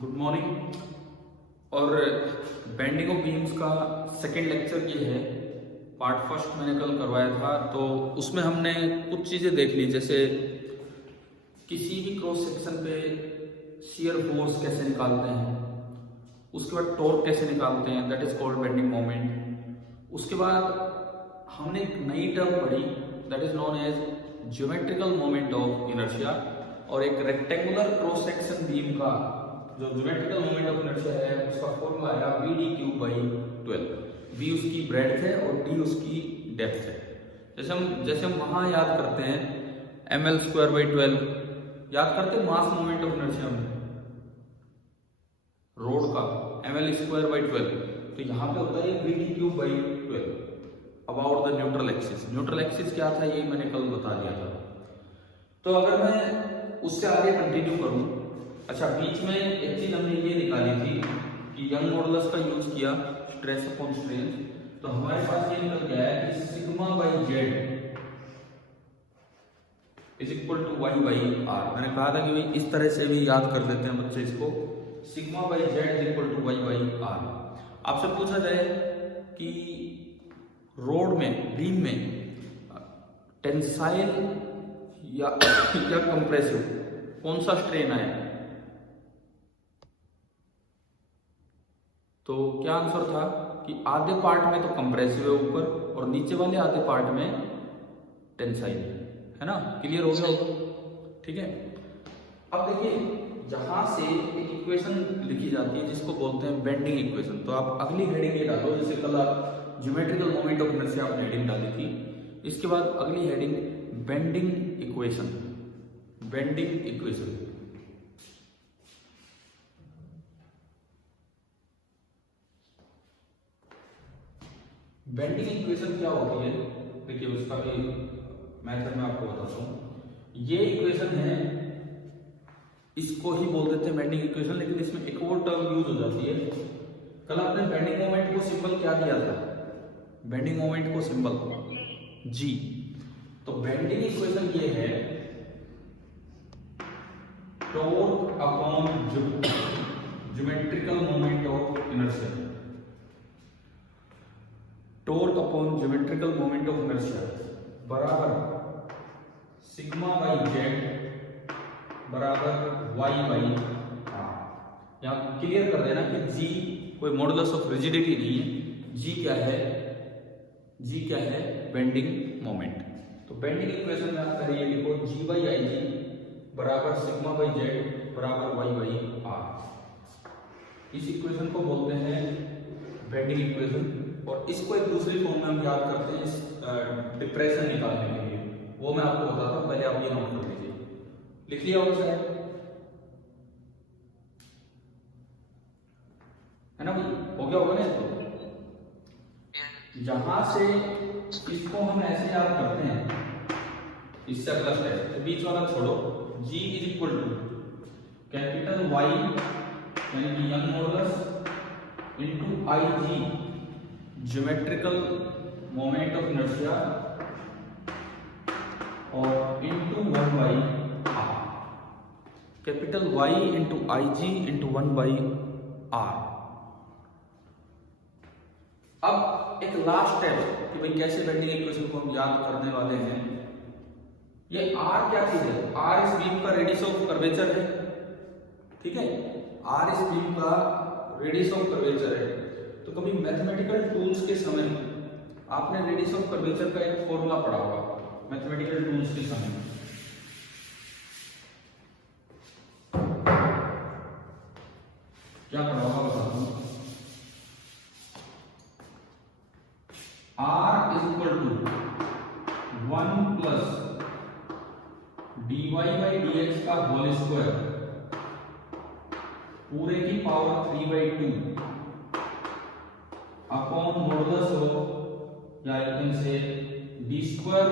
Good morning. और bending of beams का second lecture ये है। पार्ट फर्स्ट मैंने कल करवाया था, तो उसमें हमने कुछ चीज़ें देख ली, जैसे किसी भी क्रॉस सेक्शन पे शियर फोर्स कैसे निकालते हैं, उसके बाद टॉर्क कैसे निकालते हैं, that is called bending moment. उसके बाद हमने एक नई टर्म पढ़ी, that is known as geometrical moment of inertia. और एक रेक्टेंगुलर क्रॉस सेक्शन बीम का जो ज्योमेट्रिकल मोमेंट ऑफ इनर्शिया है उसका फॉर्मूला आया BD³/12। बी उसकी ब्रेड्थ है और डी उसकी डेप्थ है। जैसे हम वहां याद करते हैं ml²/12 याद करते हैं मास मोमेंट ऑफ इनर्शिया में रोड का ml²/12, तो यहाँ पे होता है BD³/12 about the neutral axis. Neutral axis क्या था ये मैंने कल बता दिया था। तो अगर मैं उससे आगे कंटिन्यू करूं, अच्छा बीच में एक चीज हमने ये निकाली थी कि यंग मॉडुलस का यूज किया स्ट्रेस अपॉन स्ट्रेन, तो हमारे पास ये निकल गया है कि σ/z is equal to y/r। मैंने कहा था कि भाई इस तरह से भी याद कर लेते हैं बच्चे इसको, σ/z is equal to y/r। आपसे पूछा जाए कि रोड में बीम में टेंसाइल या कंप्रेसिव कौन सा स्ट्रेन आया, तो क्या आंसर था कि आधे पार्ट में तो कंप्रेसिव है ऊपर और नीचे वाले आधे पार्ट में टेंसाइल है ना। क्लियर हो गया? ठीक है। अब देखिए जहां से एक इक्वेशन लिखी जाती है जिसको बोलते हैं बेंडिंग इक्वेशन, तो आप अगली हेडिंग ये डालो, जैसे कल आप ज्योमेट्रिकल मोमेंट ऑफ इनर्शिया आपने हेडिंग डाली थी, इसके बाद अगली heading bending equation. Bending equation bending equation क्या होती है, देखिए उसका भी मेथड मैं आपको बताता हूं। ये इक्वेशन है, इसको ही बोल देते हैं बेंडिंग इक्वेशन, लेकिन इसमें एक और टर्म यूज हो जाती है। कल आपने बेंडिंग मोमेंट को सिंबल क्या दिया था, बेंडिंग मोमेंट को सिंबल G। तो बेंडिंग इक्वेशन ये है torque upon geometrical moment of inertia. Torque upon geometrical moment of inertia बराबर σ/z बराबर y/r। यहाँ क्लियर कर देना कि G कोई मॉडुलस ऑफ रिजिडिटी नहीं है, G क्या है, G क्या है, बेंडिंग मोमेंट। तो बेंडिंग इक्वेशन में आप करिए लिखो G/Ig बराबर σ/z बराबर y/r। इस इक्वेशन को बोलते हैं बेंडिंग इक्वेशन। और इसको एक दूसरी फॉर्म में हम याद करते हैं डिप्रेशन निकालने के लिए, वो मैं आपको बताता हूं, पहले आप ये नोट कर लीजिए। लिख लिया होगा शायद, है ना भाई, हो गया होगा ना। तो यहां से इसको हम ऐसे याद करते हैं, इससे अगला स्टेप तो बीच वाला छोड़ो, G is equal to capital Y यानी कि young modulus into IG geometrical moment of inertia और into 1/r। Capital Y into IG into 1/r। अब एक लास्ट स्टेप कि भाई कैसे बेंडिंग इक्वेशन को हम याद करने वाले हैं। ये R क्या चीज है, R इस बीम का रेडियस ऑफ कर्वेचर है, ठीक है, R इस बीम का रेडियस ऑफ कर्वेचर है। तो कभी मैथमेटिकल टूल्स के समय आपने रेडियस ऑफ कर्वेचर का एक फॉर्मूला पढ़ा होगा, मैथमेटिकल टूल्स के समय क्या पढ़ा होगा बताता हूं। R is equal to 1 plus dy/dx का होल स्क्वायर पूरे की पावर 3/2 अपॉन मॉडुलस ऑफ, या यू कैन से d²y/dx²।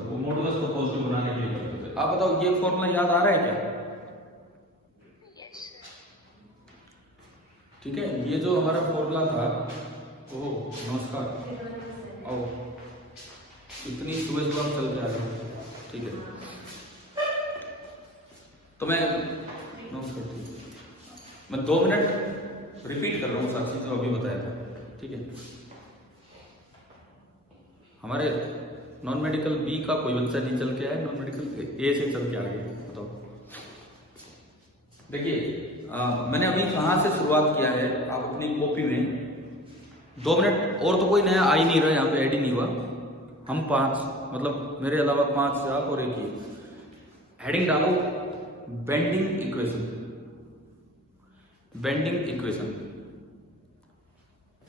वो मॉडुलस को पॉजिटिव बनाने के लिए करते हैं। आप बताओ ये फॉर्मूला याद आ रहा है क्या? ठीक है, ये जो हमारा फॉर्मूला था, ओह नमस्कार, आओ, इतनी सुबह सुबह चल के आ रहे हैं, ठीक है। तो मैं नमस्कार, मैं 2 मिनट रिपीट कर रहा हूँ साक्षी जो अभी बताया था, ठीक है। हमारे नॉन मेडिकल बी का कोई बच्चा नहीं चल के आया, नॉन मेडिकल ए से चल के आ गया, बताओ। देखिए मैंने अभी कहाँ से शुरुआत किया है, आप अपनी कॉपी में 2 मिनट और तो कोई नया आ ही नहीं रहा, यहाँ पे ऐड ही नहीं हुआ। हम 5 मतलब मेरे अलावा 5 से आप और एक ही हेडिंग डालो, बेंडिंग इक्वेशन। बेंडिंग इक्वेशन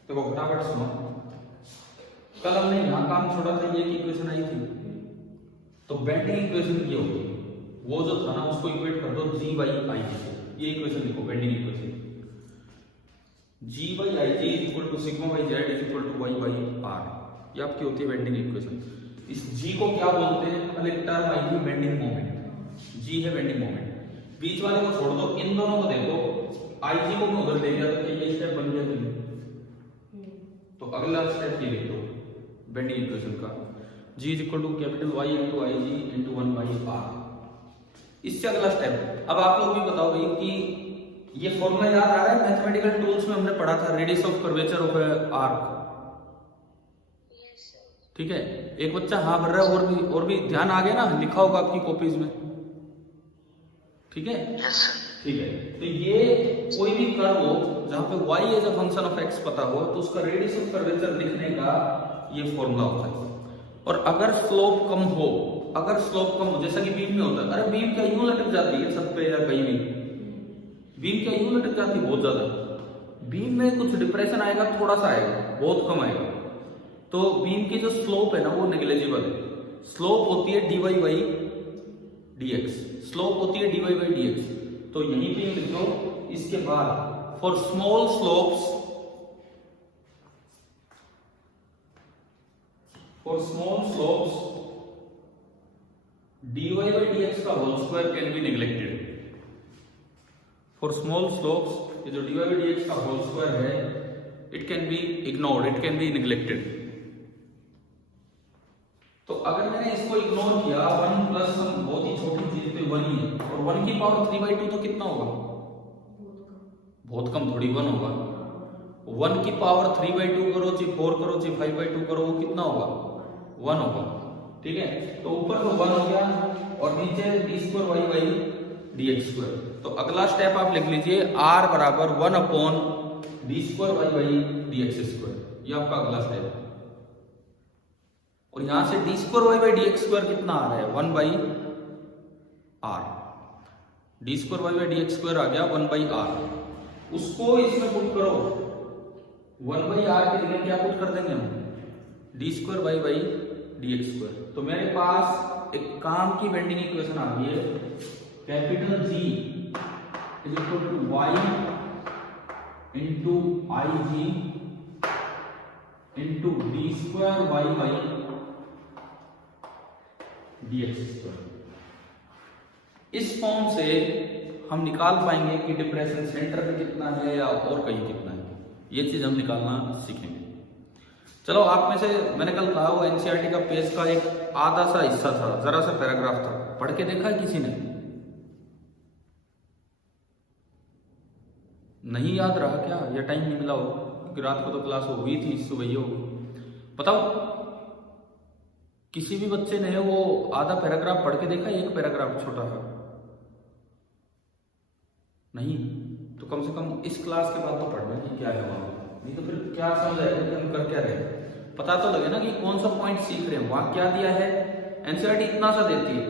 तो फटाफट सुनो, कल हमने यहां काम छोड़ा था, ये इक्वेशन आई थी। तो बेंडिंग इक्वेशन ये होगी, वो जो था ना उसको इक्वेट कर दो जी बाई आई जी से। ये इक्वेशन लिखो, bending equation G by I G equal to sigma by Z is equal to Y by R. ये आपकी होती है बेंडिंग इक्वेशन। इस जी को क्या बोलते हैं, पहले टर्म आई थी बेंडिंग मोमेंट, जी है बेंडिंग मोमेंट। बीच वाले को छोड़ दो, इन दोनों को देखो, आई जी को मैं उधर ले गया तो ये स्टेप बन गया कि तो अगला स्टेप ये लिख दो बेंडिंग इक्वेशन का, G is equal to capital Y into I G into 1 by R. इससे अगला स्टेप, अब आप लोग भी बताओ भाई कि ये फॉर्मूला याद आ रहा है, मैथमेटिकल टूल्स में हमने पढ़ा था, radius of curvature of arc, ठीक है। एक बच्चा हाँ भर रहा है, और भी ध्यान आ गया ना, लिखा होगा आपकी कॉपीज में, ठीक है। ठीक है, तो ये कोई भी कर्व हो जहां पे y as a function of x पता हो तो उसका रेडियस ऑफ कर्वेचर लिखने का ये फॉर्मूला होता है। और अगर स्लोप कम हो, अगर स्लोप कम हो जैसा कि बीम में होता है, अरे बीम क्या यूं लटक जाती है छत पे या कहीं भी, बीम क्या यूं लटक जाती है बहुत ज्यादा, बीम में कुछ डिप्रेशन आएगा, थोड़ा सा आएगा, बहुत कम आएगा, तो बीम की जो स्लोप है ना वो नेग्लिजिबल है। स्लोप होती है dy बाई dx, स्लोप होती है dy बाई dx। तो यहीं पे लिख दो, इसके बाद for small slopes, for small slopes dy by dx का whole square can be neglected. For small slopes ये जो dy by dx का होल स्क्वायर है it can be ignored, it can be neglected. तो अगर मैंने इसको इग्नोर किया, 1 प्लस सम बहुत ही छोटी चीज पे 1 ही है, और 1 की पावर 3/2 तो कितना होगा, बहुत कम, थोड़ी 1 होगा। 1 की पावर 3/2 करो चाहे 4 करो चाहे 5/2 करो, वो कितना होगा, 1 होगा, ठीक है। तो ऊपर तो 1 हो गया और नीचे d² y बाई dx²। तो अगला स्टेप आप लिख लीजिए r बराबर 1/d² y बाई dx², ये आपका अगला स्टेप है। और यहां से d² y बाई dx² कितना आ रहा है, 1 by r, d² y by dx² आ गया 1 बाई r। उसको इसमें पुट करो, 1 बाई r के जगह क्या पुट कर देंगे हम, d² y बाई dx²। तो मेरे पास एक काम की बेंडिंग इक्वेशन आ गई है, capital G is equal to y into I G into d² y by dx²। इस फॉर्म से हम निकाल पाएंगे कि डिप्रेशन सेंटर पे कितना है या और कहीं कितना है, ये चीज हम निकालना सीखेंगे। चलो, आप में से मैंने कल कहा वो एनसीईआरटी का पेज का एक आधा सा हिस्सा था, जरा सा पैराग्राफ था, पढ़ के देखा है किसी ने, नहीं याद रहा क्या, या टाइम नहीं मिला हो, क्योंकि रात को तो क्लास हो गई थी, सुबह ही हो। बताओ किसी भी बच्चे ने वो आधा पैराग्राफ पढ़ के देखा, एक पैराग्राफ छोटा सा, नहीं तो कम से कम इस क्लास के बाद तो पढ़ना कि क्या है वहां, नहीं तो फिर क्या समझ आएगा कि हम कर क्या रहे, पता तो लगे ना कि कौन सा पॉइंट सीख रहे हैं, वहां क्या दिया है। एनसीईआरटी इतना सा देती है,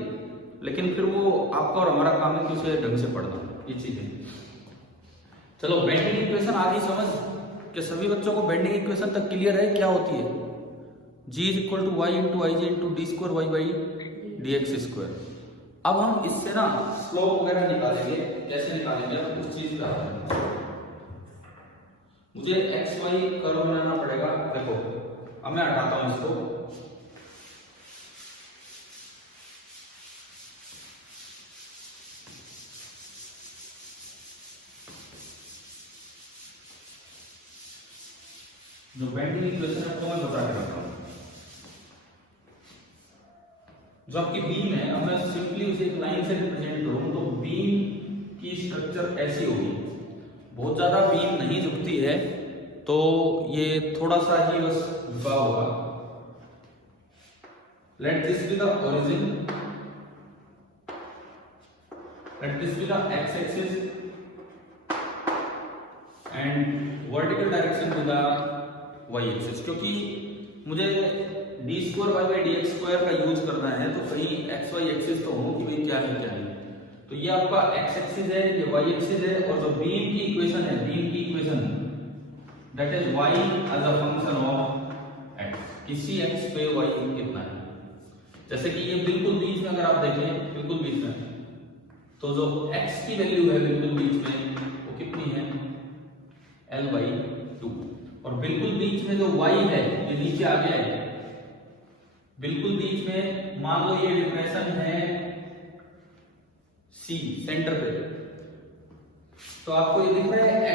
लेकिन फिर वो आपका और हमारा काम है कि उसे ढंग से पढ़ना, ये चीजें। चलो, बेंडिंग इक्वेशन आ गई समझ कि सभी बच्चों को बेंडिंग इक्वेशन तक क्लियर है क्या होती है, G is equal to Y into I G into d² y by dx²। अब हम इससे ना स्लोप वगैरह निकालेंगे, कैसे निकालेंगे अब उस चीज का मुझे XY कर्व बनाना पड़ेगा। देखो अब मैं हटाता हूं इसको, जो बेंडिंग इक्वेशन है तो मैं बता के रखता हूं। जो आपकी बीम है, अब मैं सिंपली उसे एक लाइन से रिप्रेजेंट करूं तो बीम की स्ट्रक्चर ऐसी होगी, बहुत ज्यादा बीम नहीं झुकती है, तो ये थोड़ा सा ही बस झुका होगा। Let this be the origin, let this be the X axis and vertical direction be the Y axis. क्योंकि मुझे D square Y by D X square का यूज करना है, तो कहीं एक्स वाई एक्सिस तो हो कि भाई क्या है क्या नहीं। तो ये आपका एक्स एक्सिस है, ये वाई एक्सिस है, और जो बीम की इक्वेशन है, बीम की equation that is y as a function of x, किसी x पे y कितना है। जैसे कि ये बिल्कुल बीच में अगर आप देखें, बिल्कुल बीच में, तो जो x की वैल्यू है बिल्कुल बीच में वो कितनी है, L/2, और बिल्कुल बीच में जो y है ये नीचे आ गया है, बिल्कुल बीच में मान लो ये डिप्रेशन है C सेंटर पे, तो आपको ये दिख रहा है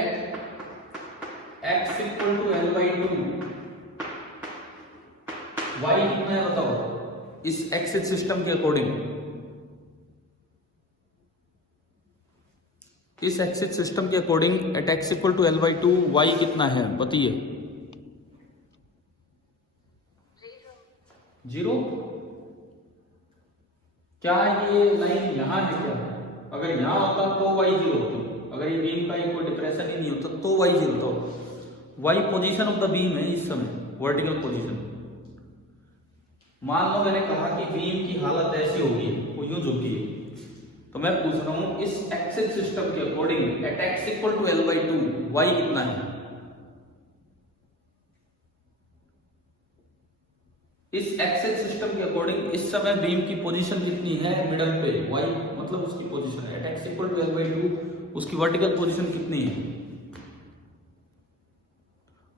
x equal to L/2, y कितना है बताओ इस एक्सिस सिस्टम के अकॉर्डिंग, इस एक्सिस सिस्टम के according at x equal to L/2 y कितना है बताइए। 0। क्या ये लाइन यहां है क्या? अगर यहां होता तो y 0 होती, अगर ये बीम का कोई डिप्रेशन ही नहीं होता तो y 0 होता। y position of the beam है इस समय, वर्टिकल पोजीशन। मान लो मैंने कहा कि बीम की हालत ऐसी होगी, वो यूं झुकी, तो मैं पूछ रहा हूं इस एक्सिस सिस्टम के according at x equal to L/2 y कितना है। इस एक्सिस सिस्टम के अकॉर्डिंग इस समय बीम की पोजीशन कितनी है, मिडल पे, y मतलब उसकी पोजीशन है, at x equal to L/2 उसकी वर्टिकल पोजीशन कितनी है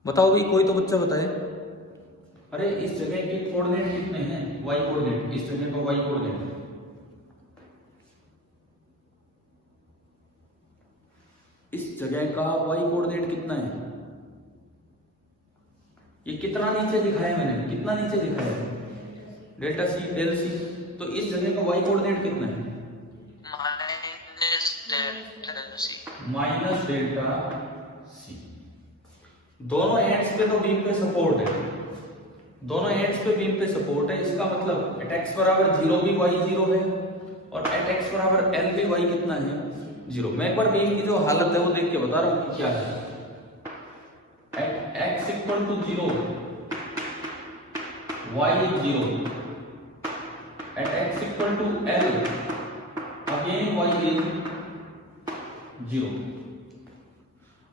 बताओ भाई, कोई तो बच्चा बताए। अरे इस जगह के कोऑर्डिनेट कितने हैं, y कोऑर्डिनेट, इस जगह का y कोऑर्डिनेट, इस जगह का y कोऑर्डिनेट कितना है, ये कितना नीचे दिखाया मैंने, कितना नीचे दिखाया, डेल्टा सी, डेल सी, तो इस जगह का y कोऑर्डिनेट कितना है, माइनस डेल्टा सी। दोनों एंड्स पे तो बीम पे सपोर्ट है, दोनों एंड्स पे बीम पे सपोर्ट है, इसका मतलब एट x बराबर 0 भी y 0 है, और एट x बराबर L भी y कितना है 0। मैं एक बार बीम की जो हालत है वो देख के बता रहा हूं कि क्या है। At x equal to 0 y 0, at x equal to L again y is 0,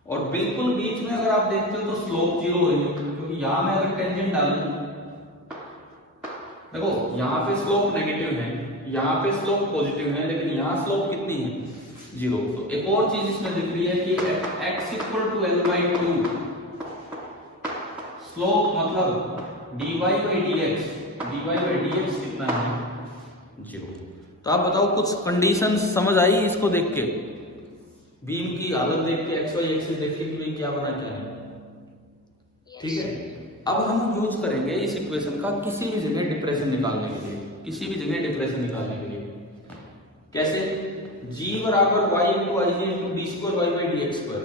और बिल्कुल बीच में अगर आप देखते हो तो स्लोप 0 है, क्योंकि यहां मैं अगर टेंजेंट डालूं, देखो यहां पे स्लोप नेगेटिव है, यहां पे स्लोप पॉजिटिव है, लेकिन यहां स्लोप कितनी है 0। तो एक और चीज इसमें दिख रही है कि x equal to L/2 slope मतलब dy by dx कितना है 0। तो आप बताओ कुछ कंडीशन समझ आई इसको देख के, बीम की हालत देख के, एक्स वाई एक्सिस देख के कि क्या बना क्या है, ठीक है। अब हम यूज करेंगे इस इक्वेशन का किसी भी जगह डिप्रेशन निकालने के लिए, किसी भी जगह डिप्रेशन निकालने के लिए। कैसे, g बराबर y into I G into D square Y by D X square.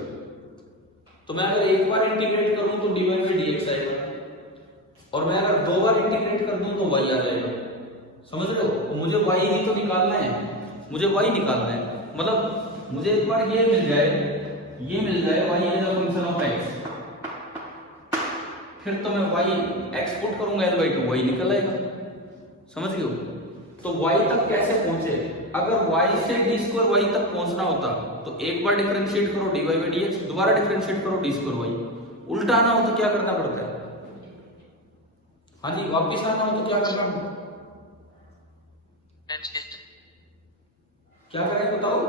तो मैं अगर एक बार इंटीग्रेट करूं तो dy बाई डी एक्स आएगा, और मैं अगर दो बार इंटीग्रेट कर दूं तो y आ जाएगा। समझ रहे हो, तो मुझे y ही तो निकालना है, मुझे y निकालना है, मतलब मुझे एक बार ये मिल जाए, ये मिल जाए y as a function of x, फिर तो मैं y x पुट करूंगा L/2 y निकल आएगा। समझ गए हो। तो y तक कैसे पहुंचे, अगर y से d स्क्वायर y तक पहुंचना होता तो एक बार डिफरेंशिएट करो dy बाई dx, दोबारा डिफरेंशिएट करो d स्क्वायर y। उल्टा आना हो तो क्या करना पड़ता है, हाँ जी, वापिस आना हो तो क्या करना, क्या करें बताओ,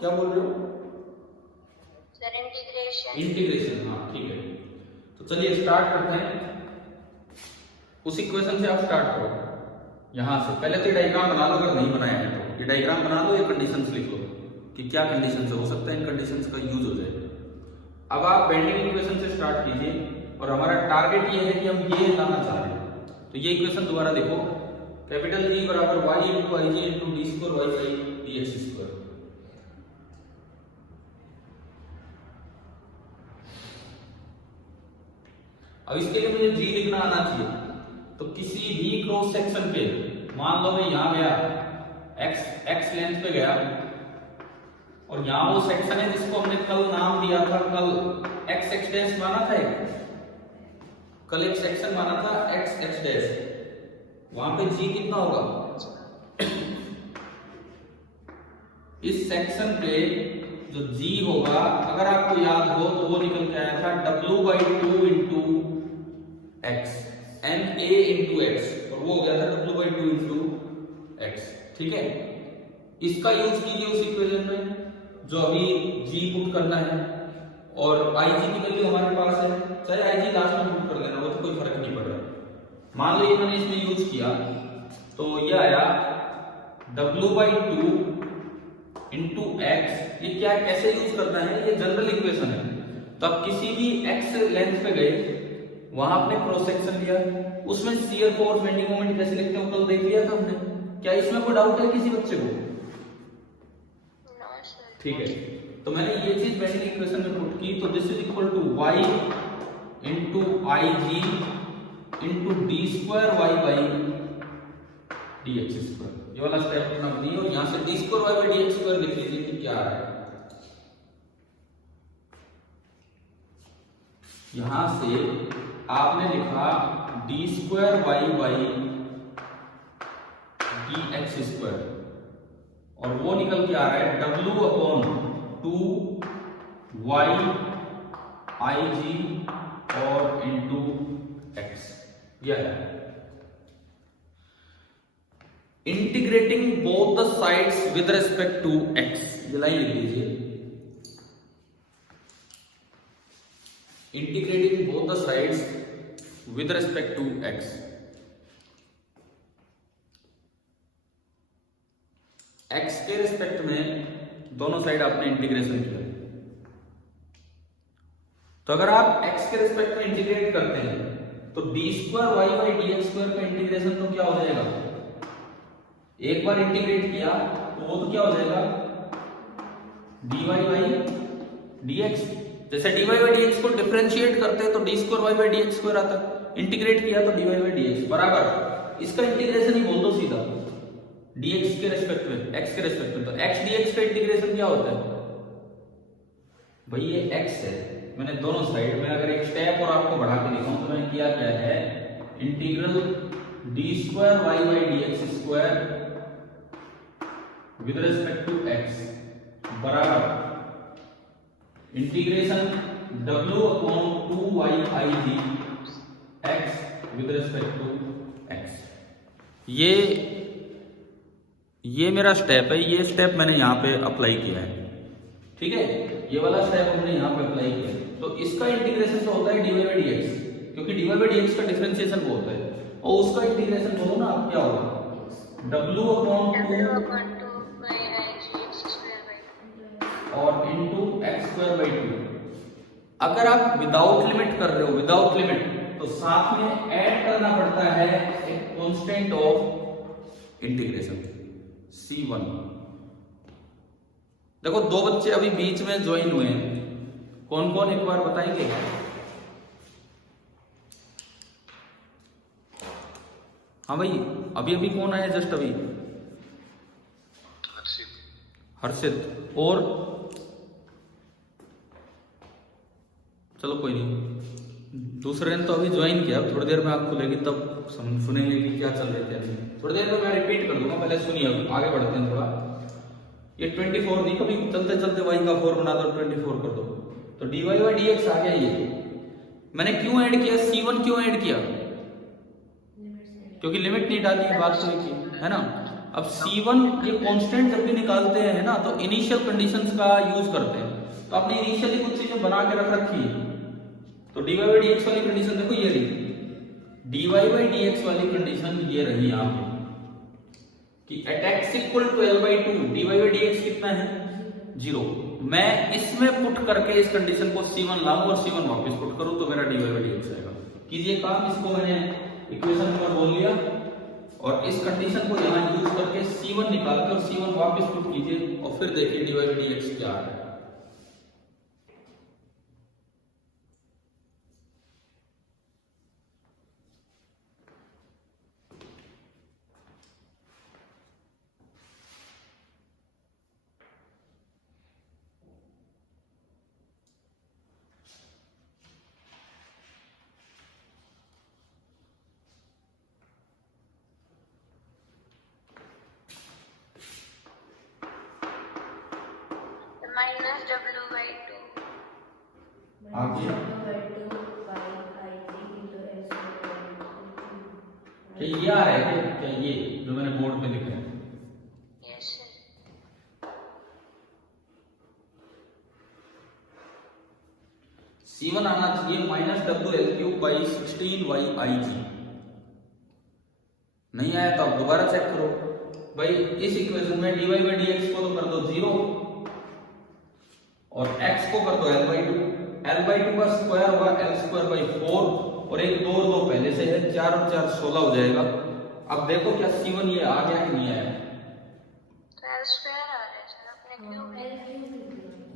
क्या बोल रहे हो सर? इंटीग्रेशन। इंटीग्रेशन, हाँ ठीक है। तो चलिए स्टार्ट करते हैं, उस इक्वेशन से आप स्टार्ट करो यहां से। पहले तो डायग्राम बना लो, अगर नहीं बनाया है तो ये डायग्राम बना लो, ये कंडीशंस लिख लो कि क्या कंडीशंस हो सकता है इन कंडीशंस का यूज हो जाए। अब आप बेंडिंग इक्वेशन से स्टार्ट कीजिए, और हमारा टारगेट ये है कि हम ये लाना चाह रहे हैं। तो ये इक्वेशन दोबारा देखो, कैपिटल G बराबर y into I G into D square Y by D X square. अब इसके लिए मुझे जी लिखना आना चाहिए। तो किसी भी क्रॉस सेक्शन पे मान लो मैं यहां गया, एक्स लेंथ पे गया, और यहां वो सेक्शन है जिसको हमने कल नाम दिया था, कल एक्स एक्स डैश माना था, कल एक सेक्शन माना था एक्स एक्स डैश, वहां पे जी कितना होगा? इस सेक्शन पे जो जी होगा, अगर आपको याद हो तो वो निकल के आया था W/2 into x, MA into x, और वो हो गया था W/2 इंटू एक्स। ठीक है, इसका यूज कीजिए उस इक्वेशन में जो अभी जी पुट करना है, और IG की वैल्यू हमारे पास है, चाहे IG लास्ट में पुट कर देना, वो तो कोई फर्क नहीं पड़ रहा। मान लो ये मैंने इसमें यूज किया तो ये आया W/2 इंटू एक्स। ये क्या कैसे यूज करना है, ये जनरल इक्वेशन है। तो आप किसी भी एक्स लेंथ पे गए, वहां आपने क्रॉस सेक्शन लिया, उसमें शियर फोर्स बेंडिंग मोमेंट कैसे लिखते हो कल देख लिया था हमने। क्या इसमें कोई डाउट है किसी बच्चे को? ठीक है, तो मैंने ये चीज बेंडिंग इक्वेशन में पुट की, तो this is equal to y into IG into d²y/dx²। ये वाला स्टेप अपना बनी, और यहां से d²y/dx² लिख लीजिए कि क्या है। यहां से आपने लिखा d²y/dx², और वो निकल के आ रहा है W/2 y IG और इंटू एक्स। यह है integrating both the sides with respect to X. ये लाइन लिख लीजिए, integrating both the sides with respect to X. X के रिस्पेक्ट में दोनों साइड आपने इंटीग्रेशन किया, तो अगर आप एक्स के रिस्पेक्ट में इंटीग्रेट करते हैं तो d²y/dx² का इंटीग्रेशन तो क्या हो जाएगा, एक बार इंटीग्रेट किया तो वो तो क्या हो जाएगा dy/dx। जैसे dy/dx को डिफरेंशिएट करते हैं तो d²y/dx² आता, इंटीग्रेट किया तो dy/dx बराबर इसका इंटीग्रेशन ही बोल दो सीधा, dx के रेस्पेक्ट में, x के रेस्पेक्ट में। तो x dx का इंटीग्रेशन क्या होता है भाई, ये x है, मैंने दोनों साइड में अगर एक स्टेप और आपको बढ़ा के दिखाऊं तो मैंने किया क्या है, integral d²y/dx² with respect to x बराबर integration W/2yIg x with respect to x। ये मेरा स्टेप है, ये स्टेप मैंने यहाँ पे अप्लाई किया है। ठीक है, ये वाला स्टेप हमने यहाँ पे अप्लाई किया, तो इसका इंटीग्रेशन तो होता है dy/dx, क्योंकि dy/dx का डिफरेंशिएशन वो होता है, और उसका इंटीग्रेशन बोलो ना आप क्या होगा W/2 और इंटू x²/2। अगर आप विदाउट लिमिट कर रहे हो, विदाउट लिमिट, तो साथ में ऐड करना पड़ता है एक कांस्टेंट ऑफ इंटीग्रेशन C1। देखो दो बच्चे अभी बीच में ज्वाइन हुए हैं, कौन कौन एक बार बताएंगे? हाँ भाई, अभी अभी कौन आया जस्ट अभी? हर्षित। और चलो कोई नहीं, दूसरे ने तो अभी ज्वाइन किया, थोड़ी देर में आप खुलेगी तब सुनेंगे कि क्या चल रहे थे। थोड़ी देर में मैं रिपीट कर दूंगा, पहले सुनिए, आगे बढ़ते हैं थोड़ा। ये 24 नहीं, कभी चलते चलते y का 4 बना दो, 24 कर दो, तो dy/dx आ गया। ये मैंने क्यों ऐड किया, C1 क्यों ऐड किया, क्योंकि लिमिट नहीं डाली है, बात तो है ना। अब C1 ये कांस्टेंट जब भी निकालते हैं ना, तो इनिशियल कंडीशंस का यूज करते हैं, तो आपने इनिशियली कुछ चीजें बना के रख रखी है। तो dy/dx वाली कंडीशन देखो ये रही, dy/dx वाली कंडीशन ये रही यहाँ पे कि at x equal to L/2 dy/dx कितना है 0। मैं इसमें पुट करके इस कंडीशन को C1 लाऊं और C1 वापस पुट करूं तो मेरा dy/dx आएगा। कीजिए काम, इसको मैंने इक्वेशन नंबर बोल लिया, और इस कंडीशन को यहाँ यूज करके C1 निकाल कर C1 वापस पुट कीजिए, और फिर देखिए dy/dx क्या आ रहा है। Minus W by 2। आगे क्या ये आ रहा है क्या ये जो मैंने बोर्ड पे लिखा है? Yes sir. C1 आना चाहिए -WL³ बाई 16YIG। नहीं आया तो आप दोबारा चेक करो भाई। इस इक्वेशन में dy बाई dx को तो कर दो 0 और x को कर दो L/2। L/2 का स्क्वायर होगा L² बाई 4 और एक 2 2 पहले से है, 4 और 4 16 हो जाएगा। अब देखो क्या C1 ये आ गया कि नहीं आया? तो L स्क्वायर आ रहा है सर, अपने क्यूब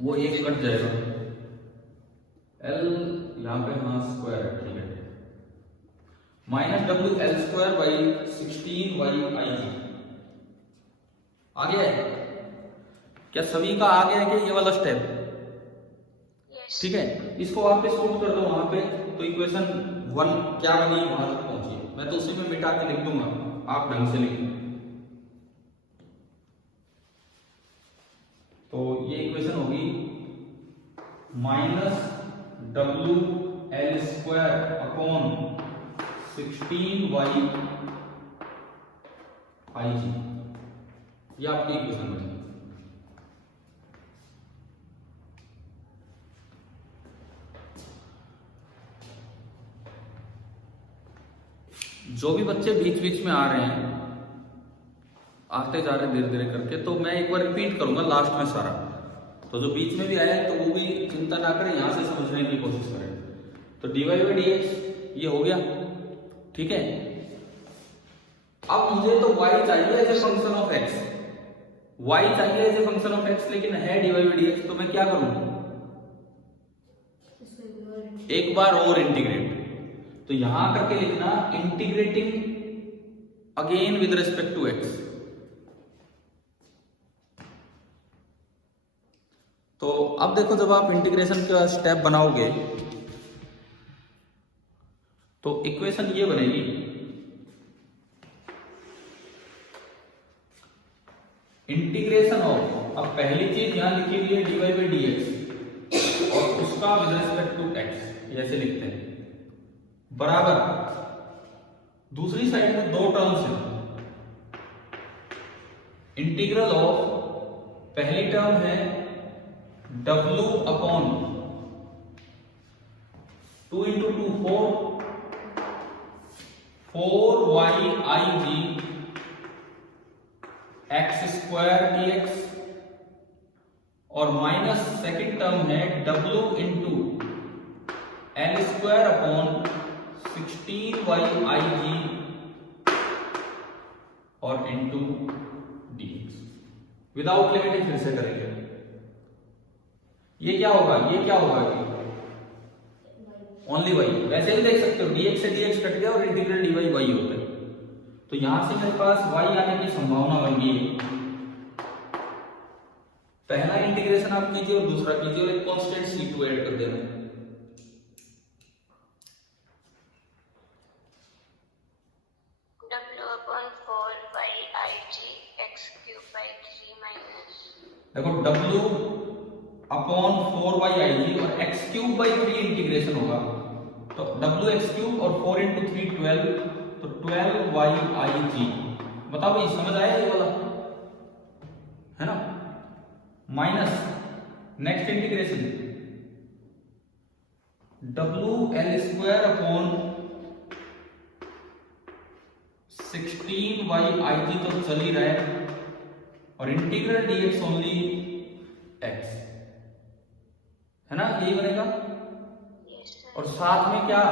वो एक कट जाएगा। L यहाँ पे हाँ स्क्वायर है, ठीक है। -WL² बाई 16YIG आ गया है क्या? सभी का आ गया है क्या ये वाला स्टेप? ठीक है, इसको वापस पुट कर दो वहां पे तो इक्वेशन 1 क्या बनी वहां तक पहुंची। मैं तो उसी में मिटा के लिख दूंगा, आप ढंग से लिखो। तो ये इक्वेशन होगी -WL² अपॉन 16YIG। ये आपकी इक्वेशन बनी। जो भी बच्चे बीच बीच में आ रहे हैं, आते जा रहे हैं धीरे धीरे करके, तो मैं एक बार रिपीट करूंगा लास्ट में सारा। तो जो बीच में भी आया है तो वो भी चिंता ना करें, यहां से समझने की कोशिश करें। तो dy बाई dx ये हो गया, ठीक है। अब मुझे तो y चाहिए as a function of x, y चाहिए as a function of x, लेकिन है dy बाई dx, तो मैं क्या करूं? एक बार और इंटीग्रेट। तो यहां करके लिखना integrating again with respect to x। तो अब देखो जब आप इंटीग्रेशन का स्टेप बनाओगे तो इक्वेशन ये बनेगी, इंटीग्रेशन ऑफ, अब पहली चीज यहां लिखी हुई है dy बाई dx और उसका विद रिस्पेक्ट टू x, ऐसे लिखते हैं, बराबर दूसरी साइड में दो टर्म्स हैं। इंटीग्रल ऑफ पहली टर्म है W upon 2 × 2 4YIG x² dx और माइनस सेकंड टर्म है W into L² upon 16YIG और इंटू dx। विदाउट लिमिट फिर से करेंगे। ये क्या होगा? ये क्या होगा? Only y। वैसे भी देख सकते हो dx से dx कट गया और इंटीग्रल dy y होता है। तो यहां से मेरे पास y आने की संभावना बन गई। पहला इंटीग्रेशन आप कीजिए और दूसरा कीजिए और एक कांस्टेंट c2 ऐड कर देना। W upon 4YIG x³ by 3 minus, देखो W अपॉन 4YIG और x³ बाई 3 इंटीग्रेशन होगा तो W(x³) और 4 × 3 12, तो 12YIG। बताओ ये समझ आया ये वाला, है ना? Minus next integration WL² upon 16YIG तो चल ही रहा है और इंटीग्रल dx ओनली x, है ना? यही बनेगा। और साथ में क्या?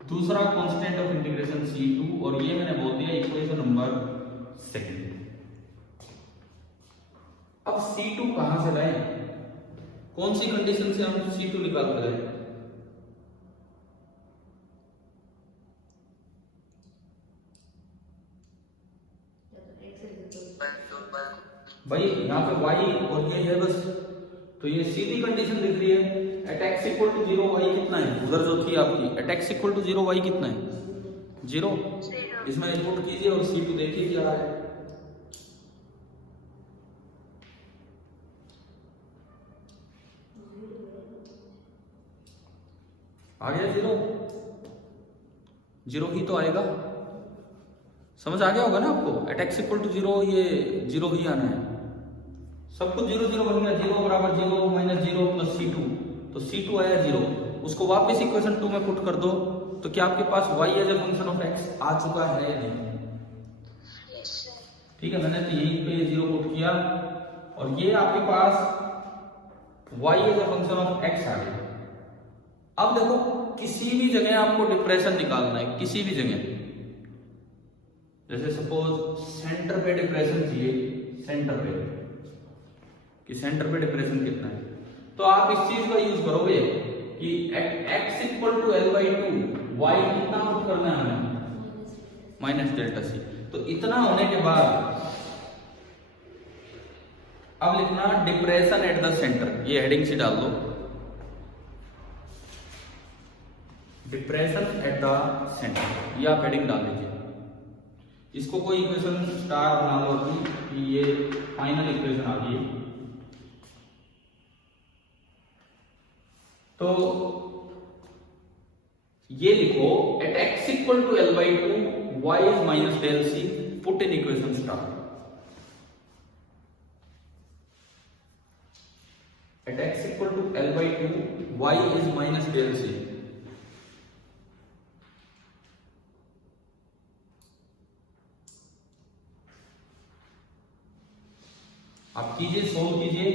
दूसरा कांस्टेंट ऑफ इंटीग्रेशन c2 और ये मैंने बोल दिया इक्वेशन नंबर 2। अब c2 कहां से लाए? कौन सी कंडीशन से हम c2 निकाल कर लाए? भाई यहाँ पे y और ये है बस, तो ये सीधी कंडीशन दिख रही है। At x equal to 0 y कितना है? उधर जो थी आपकी at x equal to 0 y कितना है? 0। इसमें पुट कीजिए और c2 देखिए क्या है। आ गया 0, 0 ही तो आएगा। समझ आ गया होगा ना आपको, एट एक्स इक्वल टू 0 ये 0 ही आना है। सब कुछ 0 0 बन गया, 0 बराबर 0 माइनस 0 प्लस C2, तो C2 आया 0। उसको वापस इक्वेशन 2 में पुट कर दो, तो क्या आपके पास y as a function of x आ चुका है या नहीं? ठीक है, मैंने तो यहीं पे 0 पुट किया और ये आपके पास y as a function of x आ गया। अब देखो, किसी भी जगह आपको डिप्रेशन निकालना है, किसी भी जगह, जैसे सपोज सेंटर पे डिप्रेशन चाहिए, सेंटर पे कि सेंटर पे डिप्रेशन कितना है, तो आप इस चीज का यूज करोगे कि at x equal to L/2 y कितना पुट करना है हमें, माइनस डेल्टा C। तो इतना होने के बाद अब लिखना डिप्रेशन एट द सेंटर, ये हेडिंग से डाल दो, डिप्रेशन एट द सेंटर, ये आप हेडिंग डाल दीजिए। इसको कोई इक्वेशन स्टार बना लो कि ये फाइनल इक्वेशन आ गई। तो ये लिखो at x equal to L/2 y is minus del C, put in equation star. At x equal to L/2 y is minus del C। आप कीजिए, सोल्व कीजिए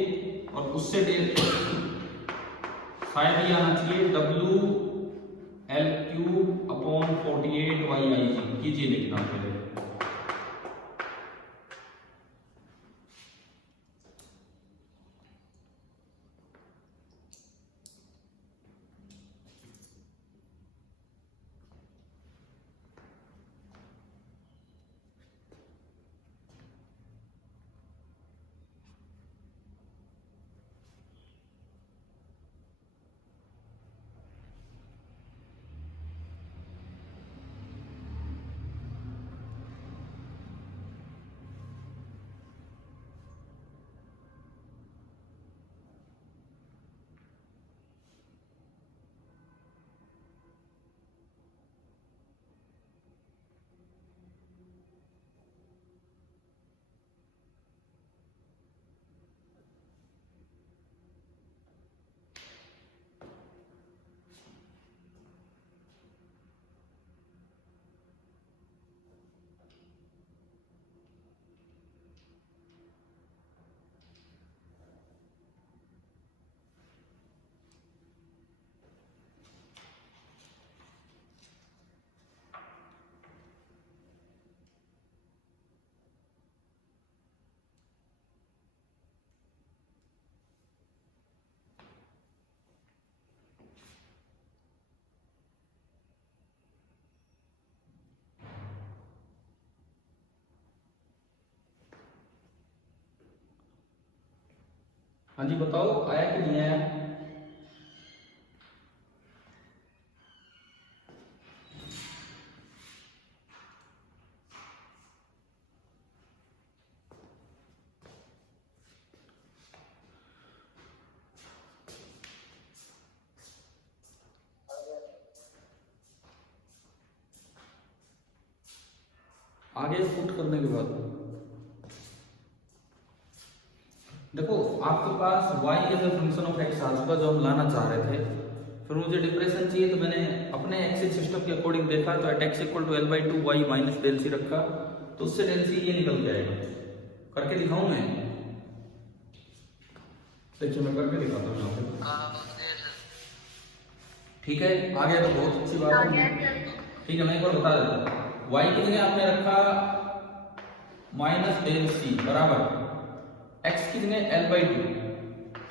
और उससे शायद ये आना चाहिए WL3/48YIG, कीजिए लिखना पहले। हाँ जी बताओ, आया कि नहीं आया? आगे पुट करने के बाद देखो आपके पास y as a function of x आ चुका जो हम लाना चाह रहे थे। फिर मुझे डिप्रेशन चाहिए तो मैंने अपने एक्सिस सिस्टम के अकॉर्डिंग देखा, तो at x equal to L/2 y minus del C रखा, तो उससे डेल सी ये निकल के आएगा। करके दिखाऊं मैं? देखिए मैं करके दिखाता हूँ यहाँ पे। ठीक है, आ गया तो बहुत अच्छी बात है। ठीक है, मैं एक बार बता देता हूँ। y की जगह आपने रखा माइनस डेल सी बराबर x की जगह L/2,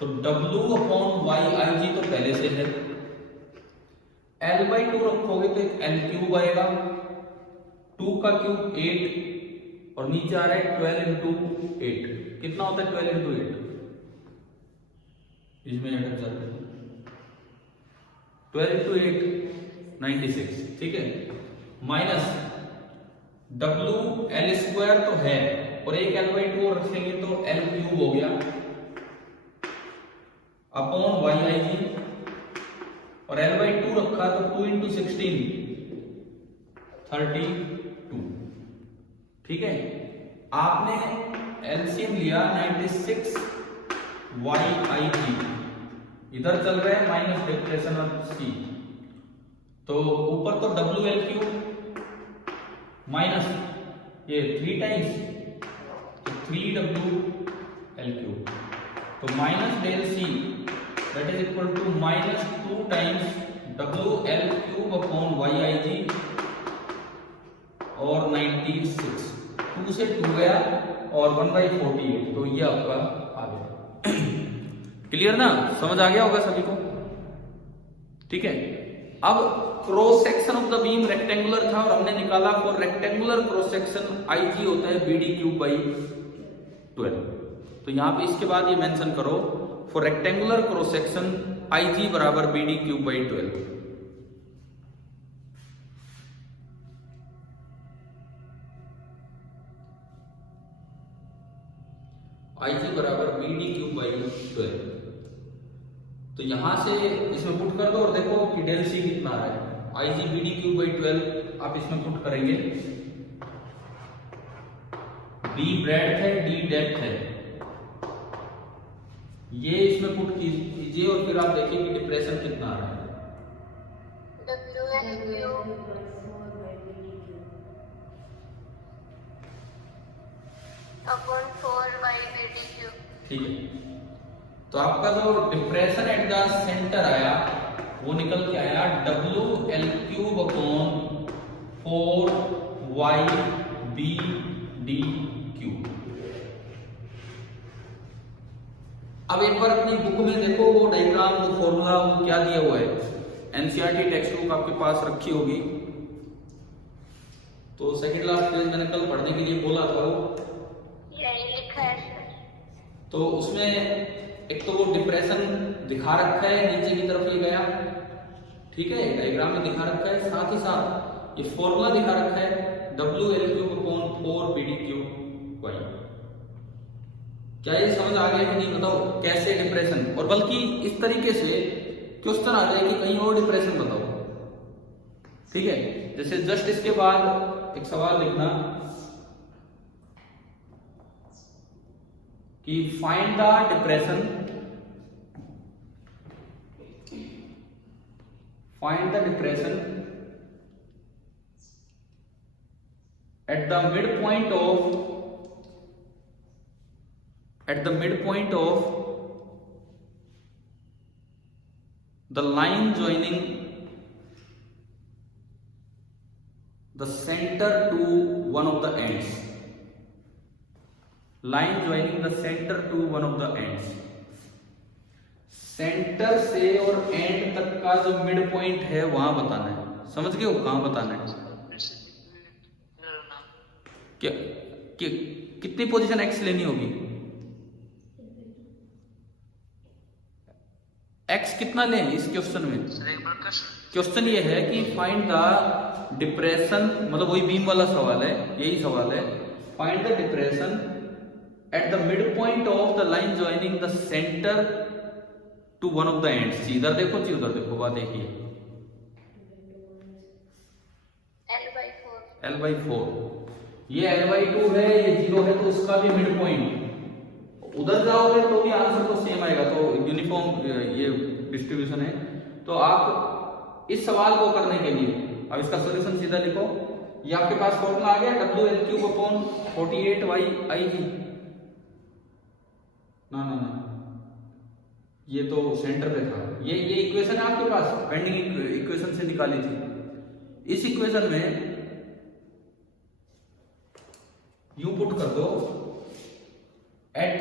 तो W/YIG तो पहले से है। L/2 रखोगे तो एक L क्यूब आएगा, 2 का क्यूब 8 और नीचे आ रहा है 12 इंटू 8। कितना होता है 12 इंटू 8? इसमें अटक जाते हैं। 12 इंटू 8 96, ठीक है। माइनस WL² तो है और एक L/2 रखेंगे तो L क्यूब हो गया अपॉन YIG और L/2 रखा तो 2 × 16 32। ठीक है, आपने एलसीएम लिया 96 YIG, इधर चल रहा है माइनस डिप्रेशन ऑफ C, तो ऊपर तो WL3 माइनस ये 3 टाइम्स तो 3WL3, तो minus del C that is equal to minus 2 times WL3 upon YIG और 96, 2 से 2 गया और 1/48, तो ये आपका आ गया। क्लियर ना, समझ आ गया होगा सभी को। ठीक है, अब cross section of the beam rectangular था और हमने निकाला for rectangular cross section IG होता है BD3/12। तो यहां पे इसके बाद ये मेंशन करो for rectangular cross section IG बराबर BD3/12। IG बराबर BD3/12। तो यहां से इसमें पुट कर दो और देखो कि डेल C कितना आ रहा है। IG BD3/12 आप इसमें पुट करेंगे, B ब्रेड्थ है, D डेप्थ है, ये इसमें पुट कीजिए और फिर आप देखिए कि डिप्रेशन कितना आ रहा है। WL3 upon 4/BD3। ठीक है, तो आपका जो डिप्रेशन एट द सेंटर आया वो निकल के आया WL3 अपॉन 4YBD3। अब एक बार अपनी बुक में देखो वो डायग्राम, वो फॉर्मूला, वो क्या दिया हुआ है। एनसीईआरटी टेक्स्ट बुक आपके पास रखी होगी, तो सेकंड लास्ट पेज मैंने कल पढ़ने के लिए बोला था, वो यही लिखा है सर। तो उसमें एक तो वो डिप्रेशन दिखा रखा है, नीचे की तरफ ये गया, ठीक है, डायग्राम में दिखा रखा है, साथ ही साथ ये फॉर्मूला दिखा रखा है WL3 अपॉन 4BD3Y। क्या ये समझ आ गया कि नहीं बताओ, कैसे डिप्रेशन, और बल्कि इस तरीके से क्वेश्चन आ जाए कि कहीं और डिप्रेशन बताओ। ठीक है, जैसे जस्ट इसके बाद एक सवाल लिखना कि find the depression, find the depression at the midpoint of the line joining the center to one of the ends, line joining the center to one of the ends। Centre से और and तक का जो mid point है वहां बताना है। समझ गए हो कहां बताना है? क्या कितनी पोजीशन एक्स लेनी होगी? एक्स कितना लें इस क्वेश्चन में? क्वेश्चन ये है कि फाइंड द डिप्रेशन, मतलब वही बीम वाला सवाल है, यही सवाल है। Find the depression at the mid point of the line joining the centre to one of the ends. इधर देखो जी, उधर देखो, बात एक ही है। L/4, ये L/2 है, ये 0 है, तो उसका भी मिड पॉइंट, उधर जाओगे तो भी आंसर तो सेम आएगा, तो यूनिफॉर्म ये डिस्ट्रीब्यूशन है। तो आप इस सवाल को करने के लिए अब इसका सॉल्यूशन सीधा लिखो। ये आपके पास फॉर्मूला आ गया WL3 अपॉन 48YIG। ना ना ना, ये तो सेंटर पे था, ये इक्वेशन है आपके पास, बेंडिंग इक्वेशन से निकाली थी। इस इक्वेशन में यू पुट कर दो eight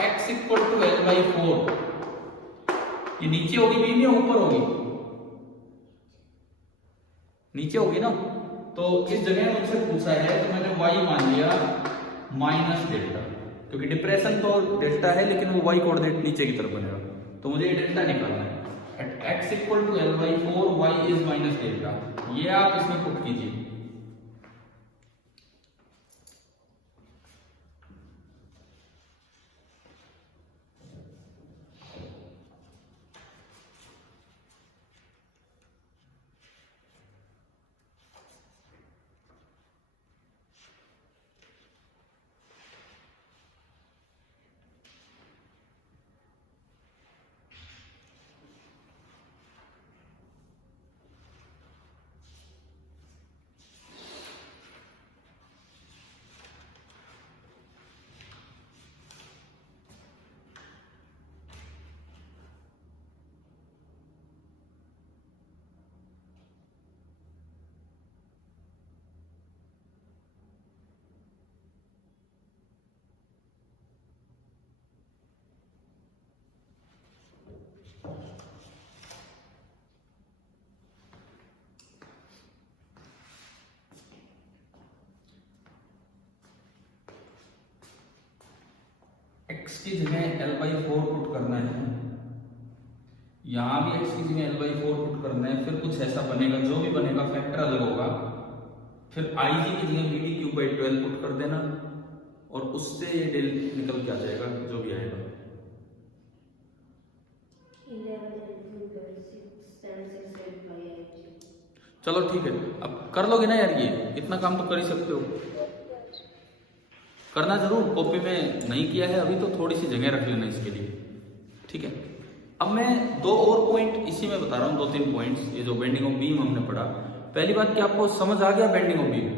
x equal to L/4। ये नीचे होगी बीम या ऊपर होगी? नीचे होगी ना, तो इस जगह मुझसे पूछा है तो मैंने y मान लिया माइनस डेल्टा, क्योंकि डिप्रेशन तो डेल्टा है लेकिन वो y कोऑर्डिनेट नीचे की तरफ बनेगा, तो मुझे डेल्टा निकालना है। At x equal to L/4 y is minus delta, ये आप इसमें पुट कीजिए। x की जगह l/4 पुट करना है, यहाँ भी x की जगह l/4 पुट करना है, फिर कुछ ऐसा बनेगा, जो भी बनेगा फैक्टर अलग होगा, फिर IG की जगह BD³/12 पुट कर देना और उससे ये डेल निकल के आ जाएगा जो भी आएगा। चलो ठीक है, अब कर लोगे ना यार, ये इतना काम तो कर ही सकते हो, करना जरूर। कॉपी में नहीं किया है अभी तो थोड़ी सी जगह रख लेना इसके लिए, ठीक है। अब मैं दो और पॉइंट इसी में बता रहा हूँ, 2-3 पॉइंट्स। ये जो बेंडिंग ऑफ बीम हमने पढ़ा, पहली बात कि आपको समझ आ गया बेंडिंग ऑफ बीम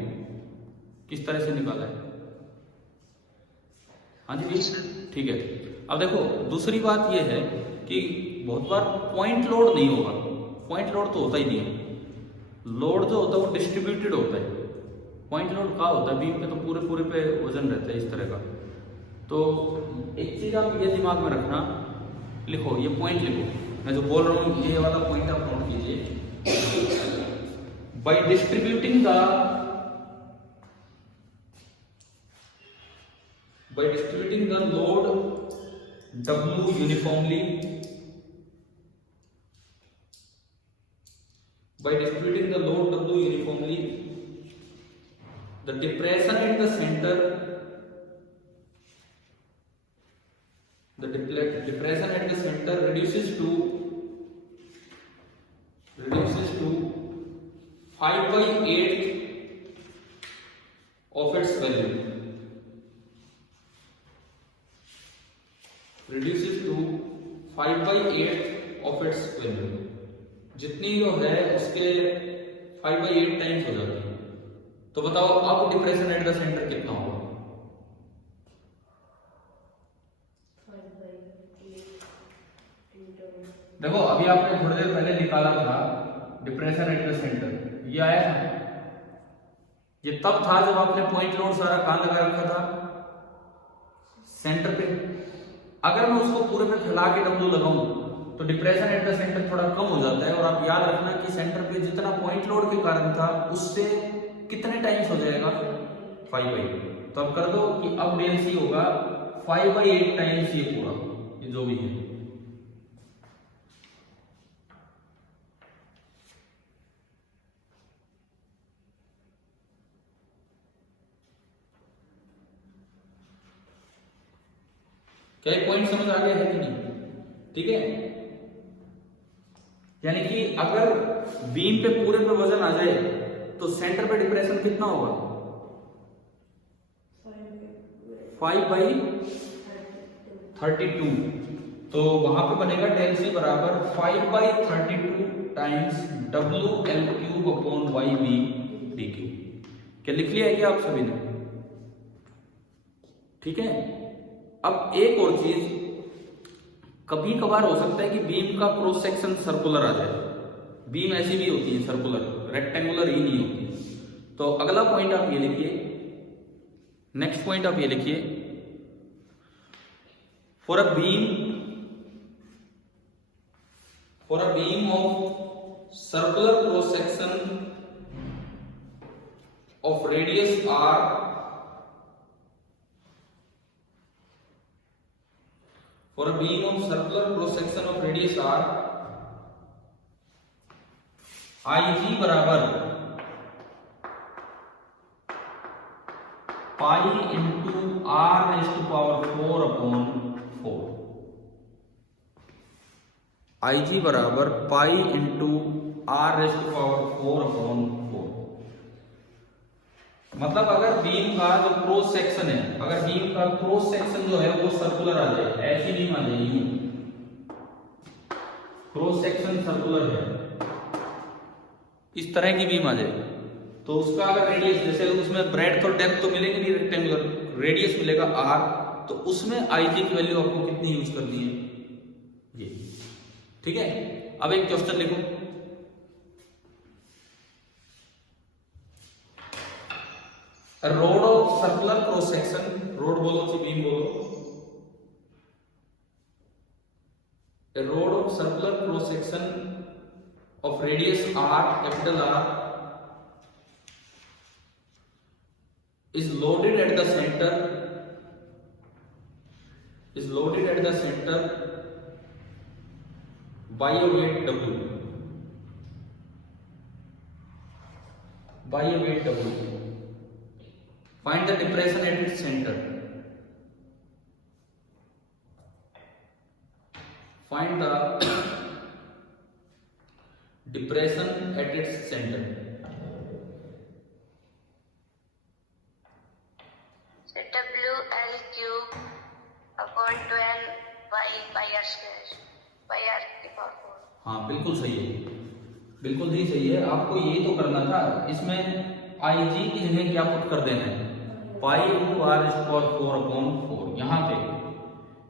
किस तरह से निकाला है? हाँ जी, ठीक है। अब देखो दूसरी बात ये है कि बहुत बार पॉइंट लोड नहीं होगा, पॉइंट लोड तो होता ही नहीं है। लोड जो होता है वो डिस्ट्रीब्यूटेड होता है, पॉइंट लोड कहाँ होता है? बीम पे तो पूरे पूरे पे वजन रहता है इस तरह का। तो एक चीज आप ये दिमाग में रखना, लिखो, ये पॉइंट लिखो, मैं जो बोल रहा हूँ ये वाला पॉइंट आप नोट कीजिए। By distributing the load W uniformly, by distributing the load W uniformly, the depression at the center, reduces to 5/8 of its value, reduces to 5/8 of its value, जितनी जो है उसके 5/8 टाइम्स हो जाती है। तो बताओ अब डिप्रेशन एट द सेंटर कितना होगा? देखो अभी आपने थोड़ी देर पहले निकाला था डिप्रेशन एट द सेंटर, ये आया था, ये तब था जब आपने पॉइंट लोड सारा कहां लगा रखा था? सेंटर पे। अगर मैं उसको पूरे पे फैला के W लगाऊं तो डिप्रेशन एट द सेंटर थोड़ा कम हो जाता है। और आप याद रखना कि सेंटर पे जितना पॉइंट लोड के कारण था उससे कितने टाइम्स हो जाएगा? 5/8। तो अब कर दो कि अब डेल C होगा 5/8 टाइम्स ये पूरा, ये जो भी है। क्या ये पॉइंट समझ आ गया है कि नहीं? ठीक है, यानी कि अगर बीम पे पूरे पे वजन आ जाए तो सेंटर पे डिप्रेशन कितना होगा? 5/32। तो वहां पे बनेगा डेल C बराबर 5/32 टाइम्स WL³/YB dQ। क्या लिख लिया है क्या आप सभी ने? ठीक है। अब एक और चीज, कभी कभार हो सकता है कि बीम का क्रॉस सेक्शन सर्कुलर आ जाए। बीम ऐसी भी होती है सर्कुलर, रेक्टेंगुलर ही नहीं होती। तो अगला पॉइंट आप ये लिखिए, नेक्स्ट पॉइंट आप ये लिखिए, for a beam of circular cross section of radius R, for a beam of circular cross section of radius R, IG बराबर पाई इंटू R⁴/4। IG बराबर पाई इंटू R⁴/4। मतलब अगर बीम का जो cross section है, अगर beam का cross section जो है वो सर्कुलर आ जाए, ऐसी बीम आ जाएगी, क्रॉस सेक्शन सर्कुलर है, इस तरह की बीम आ जाए, तो उसका अगर रेडियस, जैसे उसमें ब्रेड्थ और डेप्थ तो मिलेंगे नहीं, रेक्टेंगुलर रेडियस मिलेगा R, तो उसमें IG की वैल्यू आपको कितनी यूज करनी है? ये। ठीक है। अब एक क्वेश्चन लिखो, road of circular cross section, road बोलो सी बीम बोलो, a rod of circular cross section of radius R, capital R, is loaded at the center, is loaded at the center by a weight W. By a weight W. Find the depression at its center. Find the depression at its center. So WL cube upon 12 by R square by R की power 4. हाँ बिल्कुल सही है, बिल्कुल ही सही है। आपको ये तो करना था, इसमें आई जी की जगह क्या पुट कर देना है, pi into R square 4 upon 4।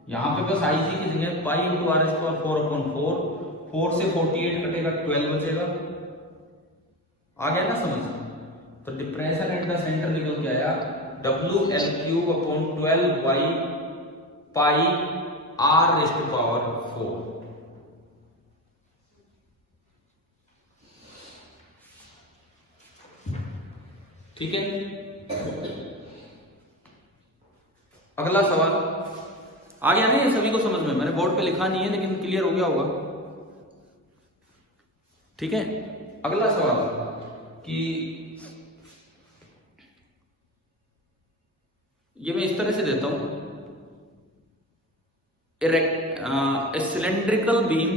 यहाँ पे बस आई जी की जगह pi into R square 4 upon 4, 4 से 48 कटेगा, 12 बचेगा। आ गया ना समझ? तो डिप्रेशन एट द सेंटर निकल के आया W L cube upon 12 by pi R raised to power 4। ठीक है, अगला सवाल आ गया नहीं सभी को समझ में? मैंने बोर्ड पे लिखा नहीं है लेकिन क्लियर हो गया होगा। ठीक है, अगला सवाल कि ये मैं इस तरह से देता हूं, सिलेंड्रिकल बीम।